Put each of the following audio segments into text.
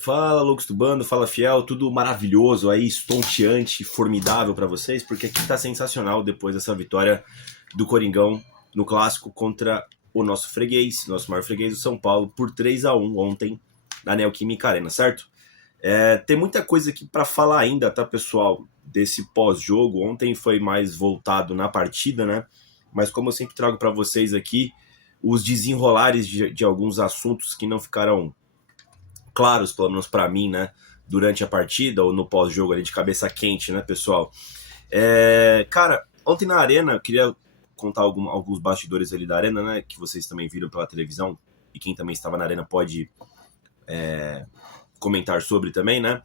Fala, loucos do bando, fala fiel, tudo maravilhoso aí, estonteante, formidável pra vocês, porque aqui tá sensacional depois dessa vitória do Coringão no clássico contra o nosso maior freguês, o São Paulo, por 3-1 ontem na Neoquímica Arena, certo? Tem muita coisa aqui pra falar ainda, tá, pessoal, desse pós-jogo. Ontem foi mais voltado na partida, né? Mas como eu sempre trago pra vocês aqui, os desenrolares de alguns assuntos que não ficaram claros, pelo menos para mim, né? Durante a partida ou no pós-jogo ali de cabeça quente, né, pessoal? Cara, ontem na Arena, eu queria contar alguns bastidores ali da Arena, né? Que vocês também viram pela televisão e quem também estava na Arena pode comentar sobre também, né?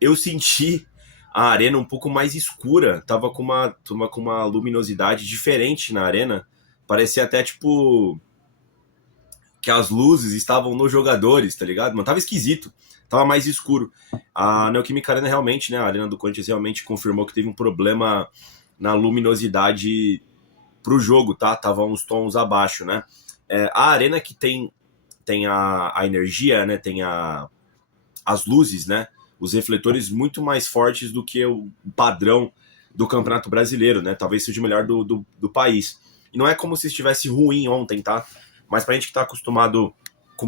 Eu senti a Arena um pouco mais escura, tava com uma luminosidade diferente na Arena, parecia até tipo que as luzes estavam nos jogadores, tá ligado? Mano, tava esquisito. Tava mais escuro. A Neoquímica Arena realmente, né? A Arena do Corinthians realmente confirmou que teve um problema na luminosidade pro jogo, tá? Tava uns tons abaixo, né? A arena que tem a energia, né? Tem as luzes, né? Os refletores muito mais fortes do que o padrão do Campeonato Brasileiro, né? Talvez seja o melhor do país. E não é como se estivesse ruim ontem, tá? Mas pra gente que tá acostumado com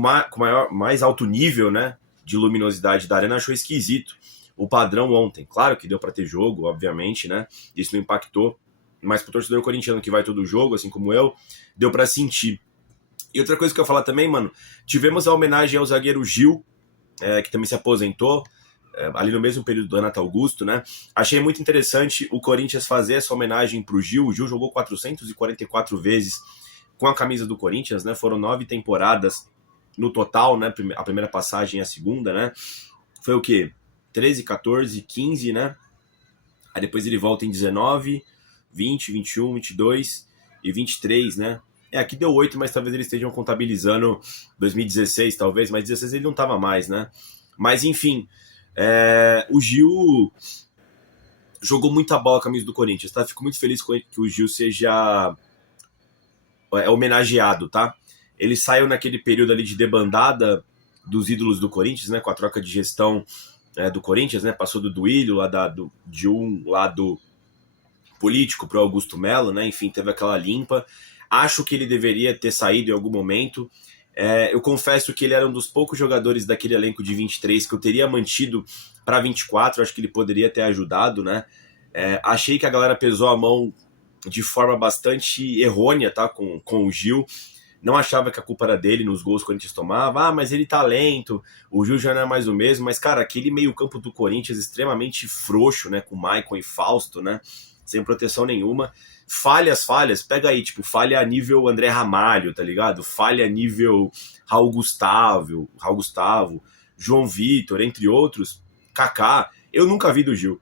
mais alto nível, né, de luminosidade da arena, achou esquisito o padrão ontem. Claro que deu para ter jogo, obviamente, né? Isso não impactou, mas pro torcedor corintiano que vai todo jogo, assim como eu, deu para sentir. E outra coisa que eu ia falar também, mano, tivemos a homenagem ao zagueiro Gil, que também se aposentou, ali no mesmo período do Renato Augusto, né? Achei muito interessante o Corinthians fazer essa homenagem pro Gil. O Gil jogou 444 vezes com a camisa do Corinthians, né? Foram 9 temporadas no total, né? A primeira passagem e a segunda, né? Foi o quê? 13, 14, 15, né? Aí depois ele volta em 19, 20, 21, 22 e 23, né? Aqui deu 8, mas talvez eles estejam contabilizando 2016, talvez, mas 16 ele não tava mais, né? Mas enfim, o Gil jogou muita bola com a camisa do Corinthians, tá? Fico muito feliz que o Gil seja homenageado, tá? Ele saiu naquele período ali de debandada dos ídolos do Corinthians, né? Com a troca de gestão do Corinthians, né? Passou do Duílio, de um lado político para o Augusto Melo, né? Enfim, teve aquela limpa. Acho que ele deveria ter saído em algum momento. Eu confesso que ele era um dos poucos jogadores daquele elenco de 23 que eu teria mantido para 24. Acho que ele poderia ter ajudado, né? Achei que a galera pesou a mão de forma bastante errônea, tá? Com o Gil. Não achava que a culpa era dele nos gols que o Corinthians tomava. Ah, mas ele tá lento, o Gil já não é mais o mesmo. Mas, cara, aquele meio-campo do Corinthians extremamente frouxo, né? Com Maicon e Fausto, né? Sem proteção nenhuma. Falhas, pega aí, tipo, falha a nível André Ramalho, tá ligado? Falha a nível Raul Gustavo, João Vitor, entre outros, Kaká. Eu nunca vi do Gil.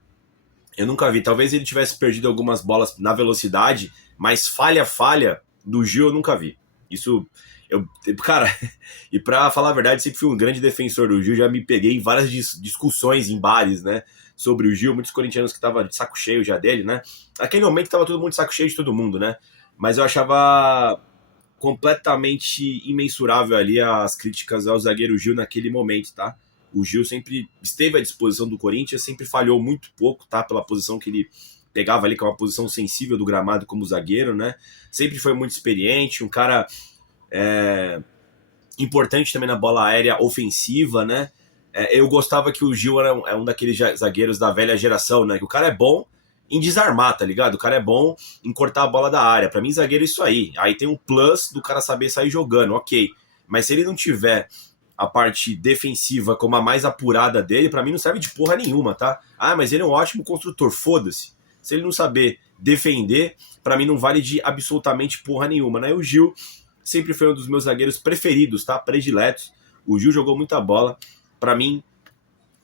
Eu nunca vi. Talvez ele tivesse perdido algumas bolas na velocidade, mas falha do Gil eu nunca vi. Isso, cara, e pra falar a verdade, sempre fui um grande defensor do Gil, já me peguei em várias discussões em bares, né, sobre o Gil, muitos corintianos que estavam de saco cheio já dele, né, naquele momento tava todo mundo de saco cheio de todo mundo, né, mas eu achava completamente imensurável ali as críticas ao zagueiro Gil naquele momento, tá. O Gil sempre esteve à disposição do Corinthians, sempre falhou muito pouco, tá, pela posição que ele pegava ali, que é uma posição sensível do gramado como zagueiro, né? Sempre foi muito experiente, um cara importante também na bola aérea ofensiva, né? Eu gostava que o Gil era um daqueles zagueiros da velha geração, né? Que o cara é bom em desarmar, tá ligado? O cara é bom em cortar a bola da área. Pra mim, zagueiro é isso aí. Aí tem um plus do cara saber sair jogando, ok. Mas se ele não tiver a parte defensiva como a mais apurada dele, pra mim não serve de porra nenhuma, tá? Ah, mas ele é um ótimo construtor, foda-se. Se ele não saber defender, pra mim não vale de absolutamente porra nenhuma, né? O Gil sempre foi um dos meus zagueiros preferidos, tá? Prediletos. O Gil jogou muita bola. Pra mim,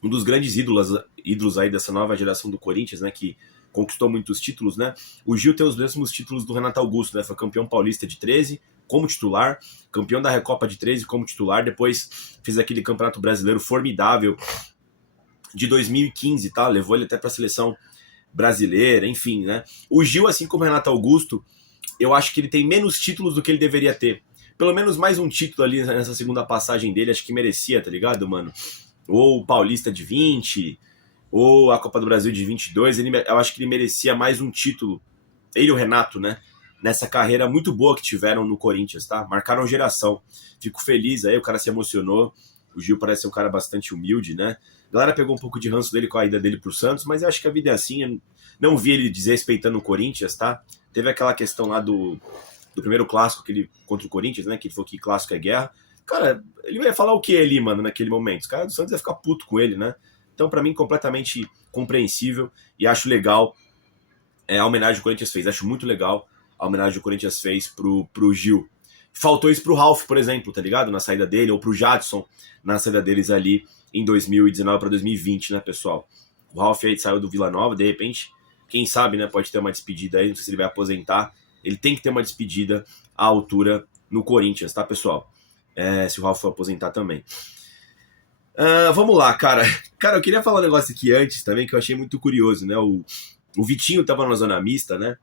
um dos grandes ídolos aí dessa nova geração do Corinthians, né? Que conquistou muitos títulos, né? O Gil tem os mesmos títulos do Renato Augusto, né? Foi campeão paulista de 13 como titular, campeão da Recopa de 13 como titular, depois fez aquele campeonato brasileiro formidável de 2015, tá? Levou ele até pra seleção brasileira, enfim, né? O Gil, assim como o Renato Augusto, eu acho que ele tem menos títulos do que ele deveria ter. pelo menos mais um título ali nessa segunda passagem dele, acho que merecia, tá ligado, mano? Ou o Paulista de 20, ou a Copa do Brasil de 22, eu acho que ele merecia mais um título, ele e o Renato, né? Nessa carreira muito boa que tiveram no Corinthians, tá? Marcaram geração. Fico feliz aí, o cara se emocionou. O Gil parece ser um cara bastante humilde, né? A galera pegou um pouco de ranço dele com a ida dele pro Santos, mas eu acho que a vida é assim. Eu não vi ele desrespeitando o Corinthians, tá? Teve aquela questão lá do primeiro clássico que ele, contra o Corinthians, né? Que ele falou que clássico é guerra. Cara, ele vai falar o que ali, mano, naquele momento? Os caras do Santos iam ficar puto com ele, né? Então, pra mim, completamente compreensível e acho legal a homenagem que o Corinthians fez. Acho muito legal a homenagem que o Corinthians fez pro Gil. Faltou isso pro Ralf, por exemplo, tá ligado? Na saída dele, ou pro Jadson, na saída deles ali em 2019 para 2020, né, pessoal? O Ralf aí saiu do Vila Nova, de repente, quem sabe, né, pode ter uma despedida aí, não sei se ele vai aposentar. Ele tem que ter uma despedida à altura no Corinthians, tá, pessoal? Se o Ralf for aposentar também. Vamos lá, cara. Cara, eu queria falar um negócio aqui antes também, que eu achei muito curioso, né? O Vitinho tava na zona mista, né?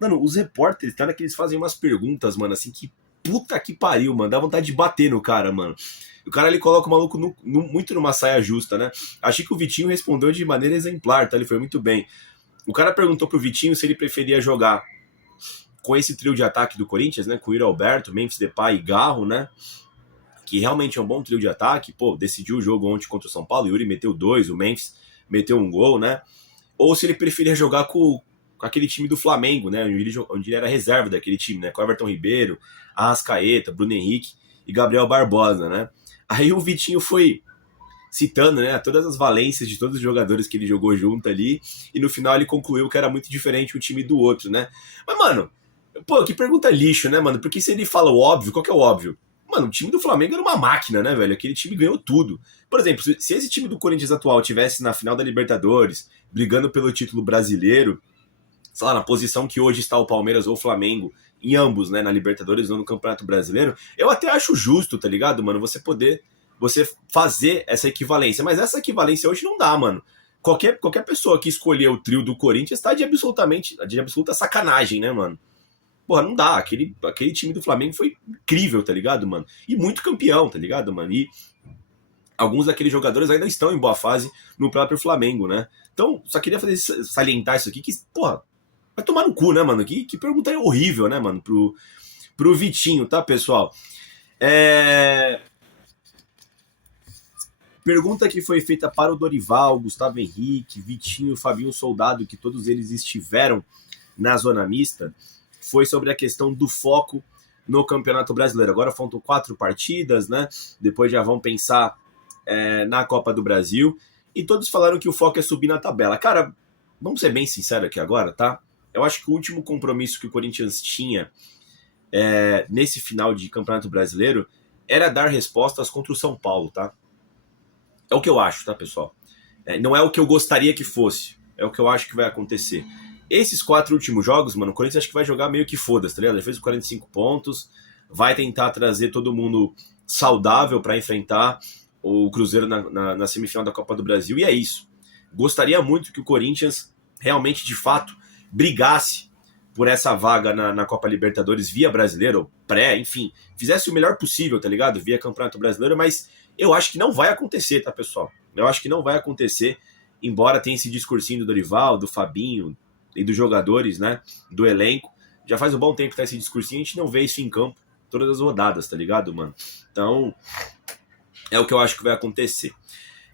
Mano, os repórteres, cara, que eles fazem umas perguntas, mano, assim, que puta que pariu, mano. Dá vontade de bater no cara, mano. O cara, ele coloca o maluco muito numa saia justa, né? Achei que o Vitinho respondeu de maneira exemplar, tá? Ele foi muito bem. O cara perguntou pro Vitinho se ele preferia jogar com esse trio de ataque do Corinthians, né? Com o Yuri Alberto, Memphis Depay e Garro, né? Que realmente é um bom trio de ataque. Pô, decidiu o jogo ontem contra o São Paulo. O Yuri meteu 2, o Memphis meteu um gol, né? Ou se ele preferia jogar com aquele time do Flamengo, né? Onde ele era reserva daquele time, né? Com Everton Ribeiro, Arrascaeta, Bruno Henrique e Gabriel Barbosa, né? Aí o Vitinho foi citando, né, todas as valências de todos os jogadores que ele jogou junto ali, e no final ele concluiu que era muito diferente um time do outro, né? Mas, mano, pô, que pergunta lixo, né, mano? Porque se ele fala o óbvio, qual que é o óbvio? Mano, o time do Flamengo era uma máquina, né, velho? Aquele time ganhou tudo. Por exemplo, se esse time do Corinthians atual tivesse na final da Libertadores, brigando pelo título brasileiro, sei lá, na posição que hoje está o Palmeiras ou o Flamengo, em ambos, né, na Libertadores ou no Campeonato Brasileiro, eu até acho justo, tá ligado, mano? Você fazer essa equivalência. Mas essa equivalência hoje não dá, mano. Qualquer pessoa que escolher o trio do Corinthians tá de absoluta sacanagem, né, mano? Porra, não dá. Aquele time do Flamengo foi incrível, tá ligado, mano? E muito campeão, tá ligado, mano? E alguns daqueles jogadores ainda estão em boa fase no próprio Flamengo, né? Então, só queria salientar isso aqui, que, porra, vai tomar no cu, né, mano? Que pergunta horrível, né, mano? Pro Vitinho, tá, pessoal? Pergunta que foi feita para o Dorival, Gustavo Henrique, Vitinho, Fabinho Soldado, que todos eles estiveram na zona mista, foi sobre a questão do foco no Campeonato Brasileiro. Agora faltam 4 partidas, né? Depois já vão pensar na Copa do Brasil. E todos falaram que o foco é subir na tabela. Cara, vamos ser bem sinceros aqui agora, tá? Eu acho que o último compromisso que o Corinthians tinha nesse final de Campeonato Brasileiro era dar respostas contra o São Paulo, tá? É o que eu acho, tá, pessoal? Não é o que eu gostaria que fosse. É o que eu acho que vai acontecer. Esses 4 últimos jogos, mano, o Corinthians acho que vai jogar meio que foda-se, tá ligado? Ele fez 45 pontos, vai tentar trazer todo mundo saudável para enfrentar o Cruzeiro na semifinal da Copa do Brasil, e é isso. Gostaria muito que o Corinthians realmente, de fato, brigasse por essa vaga na Copa Libertadores via brasileiro, ou pré, enfim, fizesse o melhor possível, tá ligado? Via Campeonato Brasileiro, mas eu acho que não vai acontecer, tá, pessoal? Eu acho que não vai acontecer, embora tenha esse discursinho do Dorival, do Fabinho e dos jogadores, né, do elenco. Já faz um bom tempo que tá esse discursinho, a gente não vê isso em campo todas as rodadas, tá ligado, mano? Então, é o que eu acho que vai acontecer.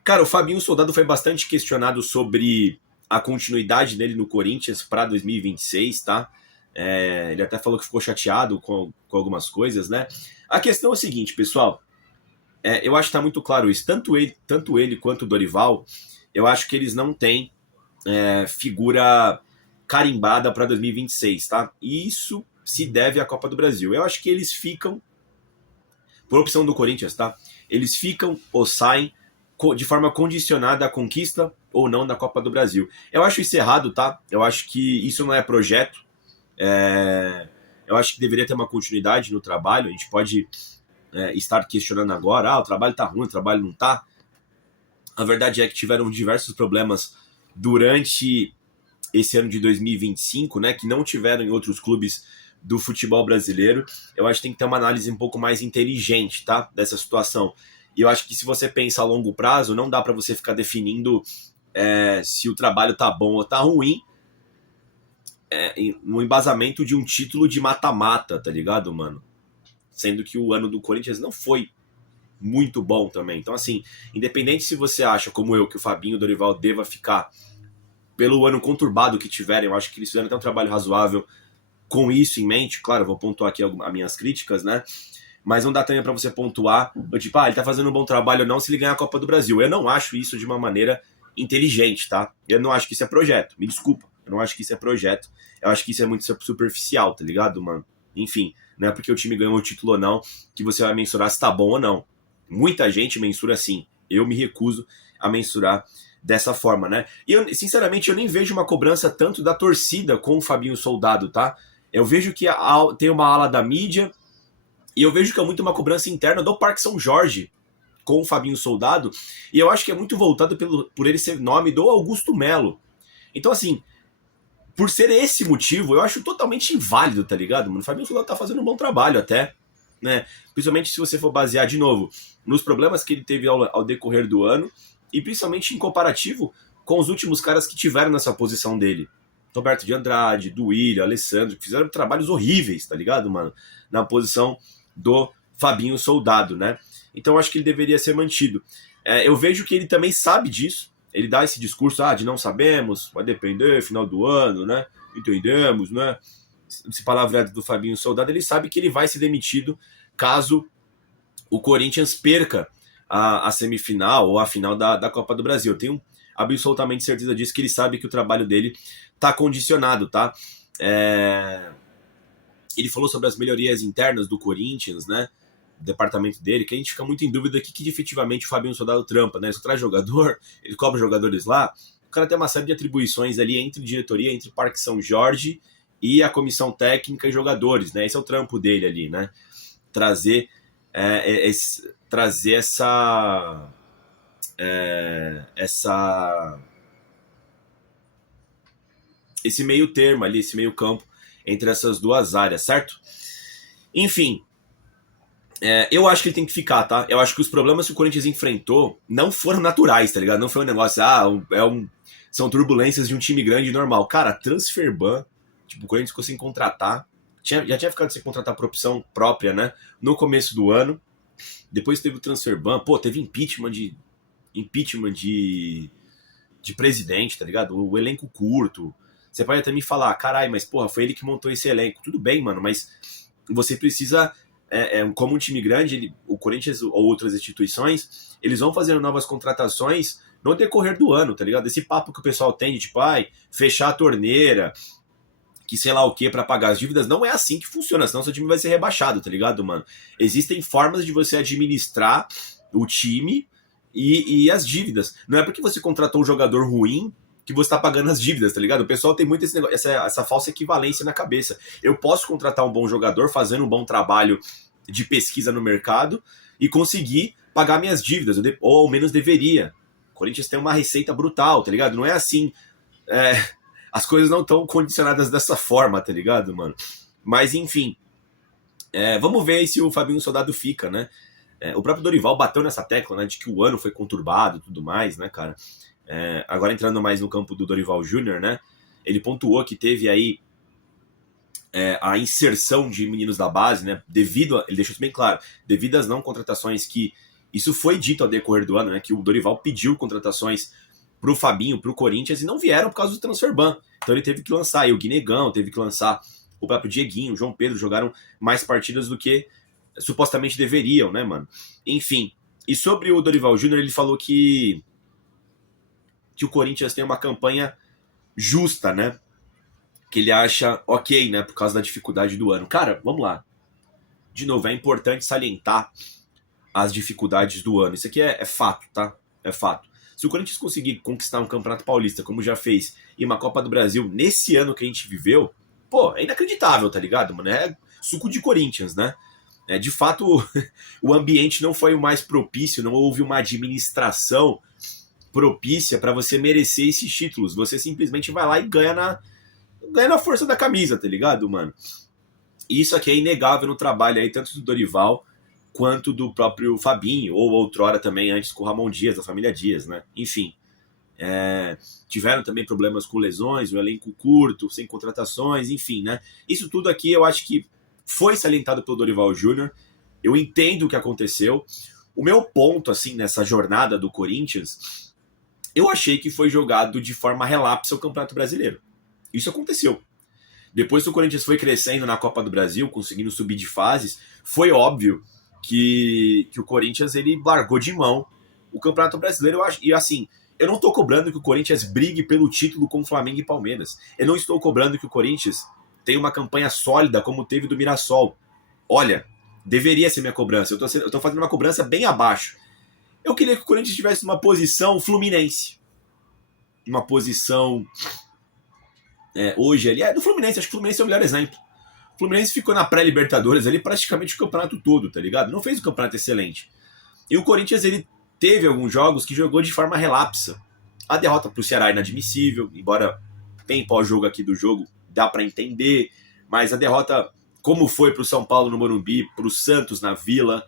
Cara, o Fabinho Soldado foi bastante questionado sobre a continuidade dele no Corinthians para 2026, tá? Ele até falou que ficou chateado com algumas coisas, né? A questão é a seguinte, pessoal. Eu acho que tá muito claro isso. Tanto ele quanto o Dorival, eu acho que eles não têm figura carimbada para 2026, tá? E isso se deve à Copa do Brasil. Eu acho que eles ficam, por opção do Corinthians, tá? Eles ficam ou saem de forma condicionada à conquista ou não da Copa do Brasil. Eu acho isso errado, tá? Eu acho que isso não é projeto. Eu acho que deveria ter uma continuidade no trabalho. A gente pode estar questionando agora, o trabalho tá ruim, o trabalho não tá. A verdade é que tiveram diversos problemas durante esse ano de 2025, né, que não tiveram em outros clubes do futebol brasileiro. Eu acho que tem que ter uma análise um pouco mais inteligente, tá? Dessa situação. E eu acho que se você pensa a longo prazo, não dá para você ficar definindo se o trabalho tá bom ou tá ruim no embasamento de um título de mata-mata, tá ligado, mano? Sendo que o ano do Corinthians não foi muito bom também. Então, assim, independente se você acha, como eu, que o Fabinho e o Dorival deva ficar pelo ano conturbado que tiverem, eu acho que eles fizeram até um trabalho razoável com isso em mente. Claro, eu vou pontuar aqui as minhas críticas, né? Mas não dá também pra você pontuar, tipo, ele tá fazendo um bom trabalho ou não se ele ganhar a Copa do Brasil. Eu não acho isso de uma maneira inteligente, tá? Eu não acho que isso é projeto, me desculpa. Eu não acho que isso é projeto. Eu acho que isso é muito superficial, tá ligado, mano? Enfim, não é porque o time ganhou o título ou não que você vai mensurar se tá bom ou não. Muita gente mensura assim. Eu me recuso a mensurar dessa forma, né? E eu, sinceramente, eu nem vejo uma cobrança tanto da torcida com o Fabinho Soldado, tá? Eu vejo que tem uma ala da mídia e eu vejo que é muito uma cobrança interna do Parque São Jorge com o Fabinho Soldado, e eu acho que é muito voltado por ele ser nome do Augusto Melo. Então, assim, por ser esse motivo, eu acho totalmente inválido, tá ligado, mano? O Fabinho Soldado tá fazendo um bom trabalho até, né? Principalmente se você for basear, de novo, nos problemas que ele teve ao decorrer do ano, e principalmente em comparativo com os últimos caras que tiveram nessa posição dele. Roberto de Andrade, Duílio, Alessandro, que fizeram trabalhos horríveis, tá ligado, mano? Na posição do Fabinho Soldado, né? Então eu acho que ele deveria ser mantido. Eu vejo que ele também sabe disso. Ele dá esse discurso, de não sabemos, vai depender, final do ano, né? Entendemos, né? Esse palavreado do Fabinho Soldado, ele sabe que ele vai ser demitido caso o Corinthians perca a semifinal ou a final da Copa do Brasil. Eu tenho absolutamente certeza disso, que ele sabe que o trabalho dele tá condicionado, tá? Ele falou sobre as melhorias internas do Corinthians, né? O departamento dele, que a gente fica muito em dúvida que efetivamente o Fabinho Soldado trampa, né? Ele só traz jogador, ele cobra jogadores lá. O cara tem uma série de atribuições ali entre diretoria, entre o Parque São Jorge e a comissão técnica e jogadores, né? Esse é o trampo dele ali, né? Trazer esse meio termo ali, esse meio campo entre essas duas áreas, certo? Enfim, eu acho que ele tem que ficar, tá? Eu acho que os problemas que o Corinthians enfrentou não foram naturais, tá ligado? Não foi um negócio, são turbulências de um time grande normal. Cara, transferban, tipo, o Corinthians ficou sem contratar, já tinha ficado sem contratar por opção própria, né? No começo do ano. Depois teve o transferban, teve impeachment de presidente, tá ligado? O elenco curto. Você pode até me falar, caralho, mas porra, foi ele que montou esse elenco. Tudo bem, mano, mas você precisa, como um time grande, o Corinthians ou outras instituições, eles vão fazendo novas contratações no decorrer do ano, tá ligado? Esse papo que o pessoal tem de tipo, fechar a torneira, que sei lá o que para pagar as dívidas, não é assim que funciona, senão seu time vai ser rebaixado, tá ligado, mano? Existem formas de você administrar o time e as dívidas. Não é porque você contratou um jogador ruim que você tá pagando as dívidas, tá ligado? O pessoal tem muito essa falsa equivalência na cabeça. Eu posso contratar um bom jogador fazendo um bom trabalho de pesquisa no mercado e conseguir pagar minhas dívidas, ou ao menos deveria. O Corinthians tem uma receita brutal, tá ligado? Não é assim... as coisas não estão condicionadas dessa forma, tá ligado, mano? Mas, enfim, vamos ver se o Fabinho Soldado fica, né? O próprio Dorival bateu nessa tecla, né, de que o ano foi conturbado e tudo mais, né, cara? Agora entrando mais no campo do Dorival Júnior, né? Ele pontuou que teve aí a inserção de meninos da base, né? Ele deixou isso bem claro, devido às não contratações que... Isso foi dito ao decorrer do ano, né? Que o Dorival pediu contratações pro Fabinho, pro Corinthians, e não vieram por causa do transferban. Então ele teve que lançar, e o Guinegão teve que lançar, o próprio Dieguinho, o João Pedro jogaram mais partidas do que supostamente deveriam, né, mano? Enfim, e sobre o Dorival Júnior, ele falou que o Corinthians tem uma campanha justa, né? Que ele acha ok, né, por causa da dificuldade do ano. Cara, vamos lá. De novo, é importante salientar as dificuldades do ano. Isso aqui é fato, tá? É fato. Se o Corinthians conseguir conquistar um Campeonato Paulista, como já fez, e uma Copa do Brasil nesse ano que a gente viveu, é inacreditável, tá ligado, mano? É suco de Corinthians, né? De fato, o ambiente não foi o mais propício, não houve uma administração propícia para você merecer esses títulos. Você simplesmente vai lá e ganha na força da camisa, tá ligado, mano? E isso aqui é inegável no trabalho aí, tanto do Dorival quanto do próprio Fabinho, ou outrora também, antes com o Ramon Dias, da família Dias, né? Enfim, tiveram também problemas com lesões, o elenco curto, sem contratações, enfim, né? Isso tudo aqui eu acho que foi salientado pelo Dorival Júnior. Eu entendo o que aconteceu. O meu ponto, assim, nessa jornada do Corinthians, eu achei que foi jogado de forma relapsa o Campeonato Brasileiro. Isso aconteceu. Depois que o Corinthians foi crescendo na Copa do Brasil, conseguindo subir de fases, foi óbvio que o Corinthians ele largou de mão o Campeonato Brasileiro. Eu acho, e assim, eu não estou cobrando que o Corinthians brigue pelo título com Flamengo e Palmeiras. Eu não estou cobrando que o Corinthians tenha uma campanha sólida como teve do Mirassol. Olha, deveria ser minha cobrança. Eu estou fazendo uma cobrança bem abaixo. Eu queria que o Corinthians tivesse uma posição Fluminense. Uma posição hoje ali. Do Fluminense, acho que o Fluminense é o melhor exemplo. O Fluminense ficou na pré-Libertadores ali praticamente o campeonato todo, tá ligado? Não fez um campeonato excelente. E o Corinthians, ele teve alguns jogos que jogou de forma relapsa. A derrota pro Ceará é inadmissível, embora bem pós-jogo aqui do jogo dá para entender, mas a derrota, como foi pro São Paulo no Morumbi, pro Santos na Vila,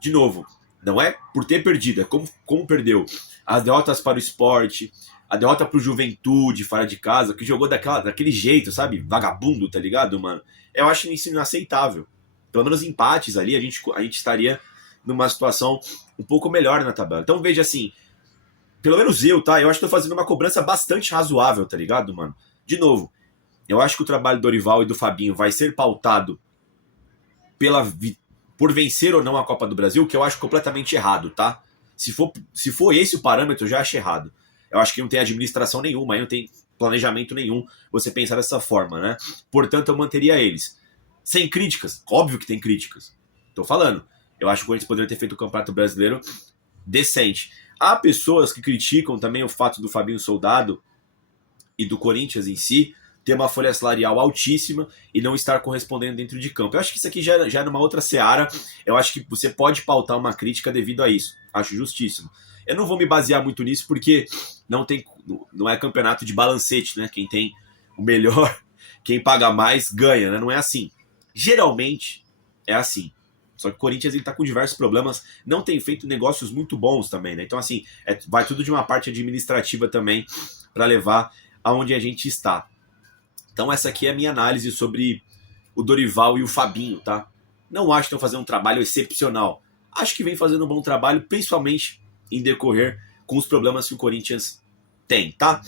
de novo, não é por ter perdido, é como perdeu. As derrotas para o Sport, a derrota pro Juventude fora de casa, que jogou daquele jeito, sabe? Vagabundo, tá ligado, mano? Eu acho isso inaceitável. Pelo menos empates ali, a gente estaria numa situação um pouco melhor na tabela. Então veja assim, pelo menos eu, tá? Eu acho que tô fazendo uma cobrança bastante razoável, tá ligado, mano? De novo, eu acho que o trabalho do Dorival e do Fabinho vai ser pautado por vencer ou não a Copa do Brasil, que eu acho completamente errado, tá? Se for esse o parâmetro, eu já acho errado. Eu acho que não tem administração nenhuma, aí não tem planejamento nenhum você pensar dessa forma, né? Portanto, eu manteria eles. Sem críticas, óbvio que tem críticas. Tô falando. Eu acho que o Corinthians poderia ter feito o Campeonato Brasileiro decente. Há pessoas que criticam também o fato do Fabinho Soldado e do Corinthians em si ter uma folha salarial altíssima e não estar correspondendo dentro de campo. Eu acho que isso aqui já é numa outra seara. Eu acho que você pode pautar uma crítica devido a isso. Acho justíssimo. Eu não vou me basear muito nisso porque não é campeonato de balancete, né? Quem tem o melhor, quem paga mais ganha, né? Não é assim. Geralmente é assim. Só que o Corinthians está com diversos problemas, não tem feito negócios muito bons também, né? Então, assim, vai tudo de uma parte administrativa também para levar aonde a gente está. Então, essa aqui é a minha análise sobre o Dorival e o Fabinho, tá? Não acho que estão fazendo um trabalho excepcional. Acho que vem fazendo um bom trabalho, principalmente em decorrer com os problemas que o Corinthians tem, tá?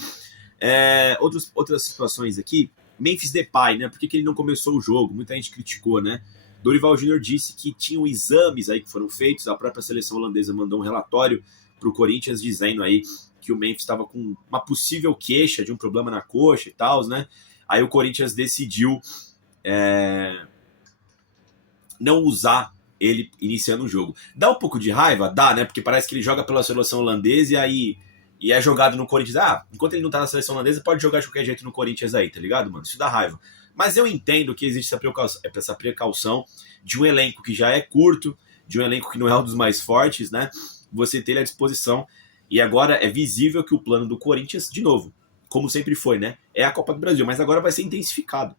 Outras situações aqui. Memphis Depay, né? Por que ele não começou o jogo? Muita gente criticou, né? Dorival Júnior disse que tinham exames aí que foram feitos, a própria seleção holandesa mandou um relatório para o Corinthians dizendo aí que o Memphis estava com uma possível queixa de um problema na coxa e tal, né? Aí o Corinthians decidiu não usar ele iniciando o jogo. Dá um pouco de raiva? Dá, né? Porque parece que ele joga pela seleção holandesa e é jogado no Corinthians. Enquanto ele não tá na seleção holandesa, pode jogar de qualquer jeito no Corinthians aí, tá ligado, mano? Isso dá raiva. Mas eu entendo que existe essa precaução de um elenco que já é curto, de um elenco que não é um dos mais fortes, né? Você ter ele à disposição. E agora é visível que o plano do Corinthians, de novo, como sempre foi, né? É a Copa do Brasil, mas agora vai ser intensificado.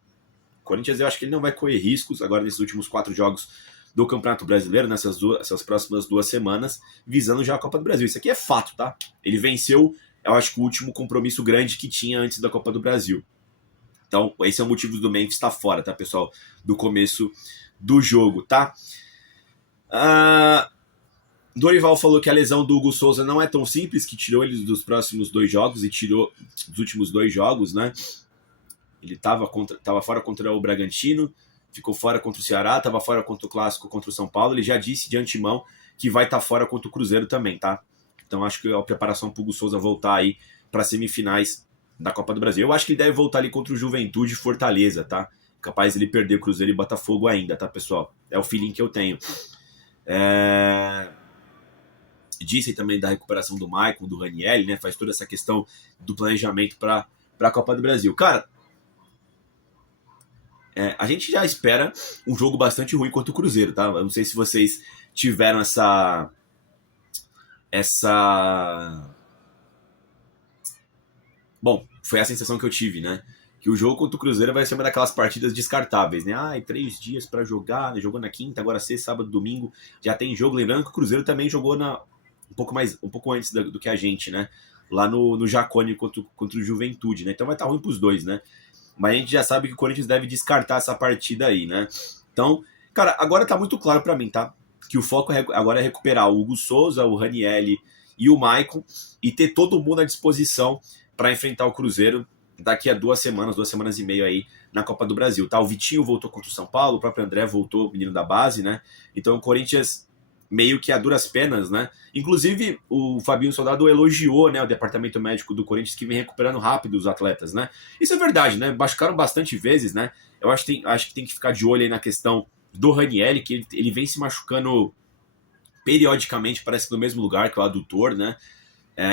O Corinthians, eu acho que ele não vai correr riscos agora nesses últimos 4 jogos do Campeonato Brasileiro, essas próximas 2 semanas, visando já a Copa do Brasil. Isso aqui é fato, tá? Ele venceu, eu acho que o último compromisso grande que tinha antes da Copa do Brasil. Então, esse é o motivo do Memphis estar fora, tá, pessoal? Do começo do jogo, tá? Dorival falou que a lesão do Hugo Souza não é tão simples, que tirou ele dos próximos 2 jogos e tirou dos últimos 2 jogos, né? Ele estava fora contra o Bragantino, ficou fora contra o Ceará, estava fora contra o Clássico, contra o São Paulo. Ele já disse de antemão que vai estar fora contra o Cruzeiro também, tá? Então acho que a preparação para o Hugo Souza voltar aí para semifinais da Copa do Brasil. Eu acho que ele deve voltar ali contra o Juventude e Fortaleza, tá? Capaz ele perder o Cruzeiro e Botafogo ainda, tá, pessoal? É o feeling que eu tenho. Disse também da recuperação do Maicon, do Raniel, né? Faz toda essa questão do planejamento para a Copa do Brasil. Cara, a gente já espera um jogo bastante ruim contra o Cruzeiro, tá? Eu não sei se vocês tiveram essa Bom, foi a sensação que eu tive, né? que o jogo contra o Cruzeiro vai ser uma daquelas partidas descartáveis, né? Ah, 3 dias para jogar, né? Jogou na quinta, agora sexta, sábado, domingo, já tem jogo. Lembrando que o Cruzeiro também jogou um pouco antes do que a gente, né? Lá no Jacone contra o Juventude, né? Então vai estar ruim pros dois, né? Mas a gente já sabe que o Corinthians deve descartar essa partida aí, né? Então, cara, agora tá muito claro para mim, tá? Que o foco agora é recuperar o Hugo Souza, o Ranielli e o Maicon e ter todo mundo à disposição para enfrentar o Cruzeiro daqui a 2 semanas e meia aí na Copa do Brasil, tá? O Vitinho voltou contra o São Paulo, o próprio André voltou, menino da base, né? Então o Corinthians meio que a duras penas, né? Inclusive o Fabinho Soldado elogiou, né, o departamento médico do Corinthians que vem recuperando rápido os atletas, né? Isso é verdade, né? Machucaram bastante vezes, né? Eu acho que tem que ficar de olho aí na questão do Ranielli, que ele vem se machucando periodicamente, parece que no mesmo lugar que o adutor, né?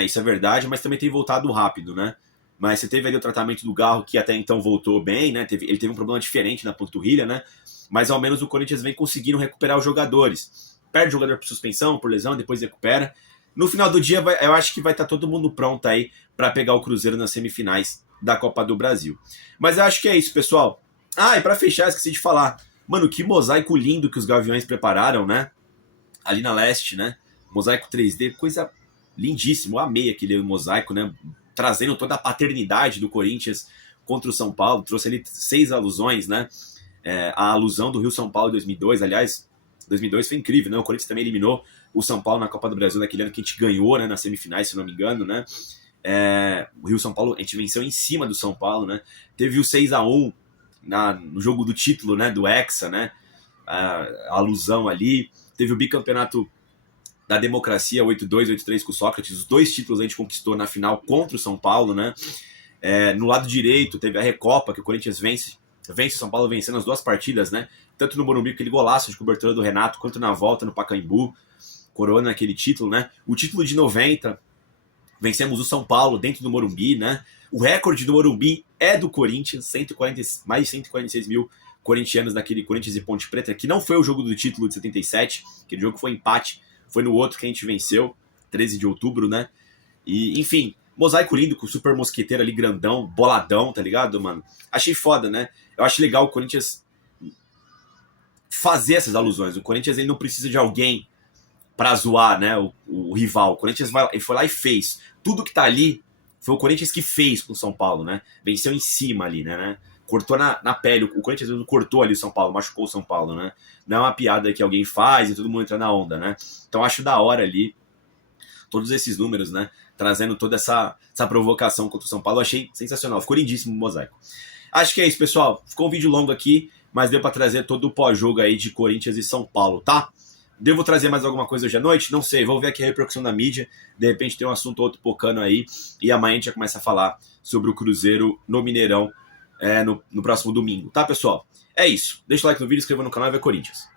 Isso é verdade, mas também tem voltado rápido, né? Mas você teve ali o tratamento do Garro, que até então voltou bem, né? Ele teve um problema diferente na panturrilha, né? Mas ao menos o Corinthians vem conseguindo recuperar os jogadores. Perde o jogador por suspensão, por lesão, depois recupera. No final do dia, eu acho que vai estar todo mundo pronto aí para pegar o Cruzeiro nas semifinais da Copa do Brasil. Mas eu acho que é isso, pessoal. Ah, e para fechar, esqueci de falar. Mano, que mosaico lindo que os Gaviões prepararam, né? Ali na leste, né? Mosaico 3D, coisa lindíssima. Eu amei aquele mosaico, né? Trazendo toda a paternidade do Corinthians contra o São Paulo. Trouxe ali 6 alusões, né? A alusão do Rio-São Paulo em 2002. Aliás, 2002 foi incrível, né? O Corinthians também eliminou o São Paulo na Copa do Brasil naquele ano que a gente ganhou, né? Nas semifinais, se não me engano, né? O Rio-São Paulo, a gente venceu em cima do São Paulo, né? Teve o 6-1 no jogo do título, né? Do Hexa, né? A alusão ali. Teve o bicampeonato da democracia 8-2, 8-3 com o Sócrates. Os 2 títulos a gente conquistou na final contra o São Paulo, né? No lado direito teve a Recopa, que o Corinthians vence o São Paulo vencendo as 2 partidas, né? Tanto no Morumbi, aquele golaço de cobertura do Renato, quanto na volta no Pacaembu, coroando aquele título, né? O título de 90, vencemos o São Paulo dentro do Morumbi, né? O recorde do Morumbi é do Corinthians, mais de 146 mil corintianos naquele Corinthians e Ponte Preta, que não foi o jogo do título de 77, aquele jogo foi empate, foi no outro que a gente venceu, 13 de outubro, né? E, enfim, mosaico lindo com o super mosqueteiro ali grandão, boladão, tá ligado, mano? Achei foda, né? Eu acho legal o Corinthians fazer essas alusões. O Corinthians ele não precisa de alguém pra zoar, né, o rival. O Corinthians ele foi lá e fez. Tudo que tá ali foi o Corinthians que fez com o São Paulo, né? Venceu em cima ali, né? Cortou na pele. O Corinthians cortou ali o São Paulo, machucou o São Paulo, né? Não é uma piada que alguém faz e todo mundo entra na onda, né? Então acho da hora ali todos esses números, né? Trazendo toda essa provocação contra o São Paulo. Eu achei sensacional. Ficou lindíssimo o mosaico. Acho que é isso, pessoal. Ficou um vídeo longo aqui, mas deu para trazer todo o pós-jogo aí de Corinthians e São Paulo, tá? Devo trazer mais alguma coisa hoje à noite? Não sei, vou ver aqui a repercussão da mídia. De repente tem um assunto ou outro pocando aí. E amanhã a gente já começa a falar sobre o Cruzeiro no Mineirão no próximo domingo, tá, pessoal? É isso. Deixa o like no vídeo, inscreva no canal e vai Corinthians.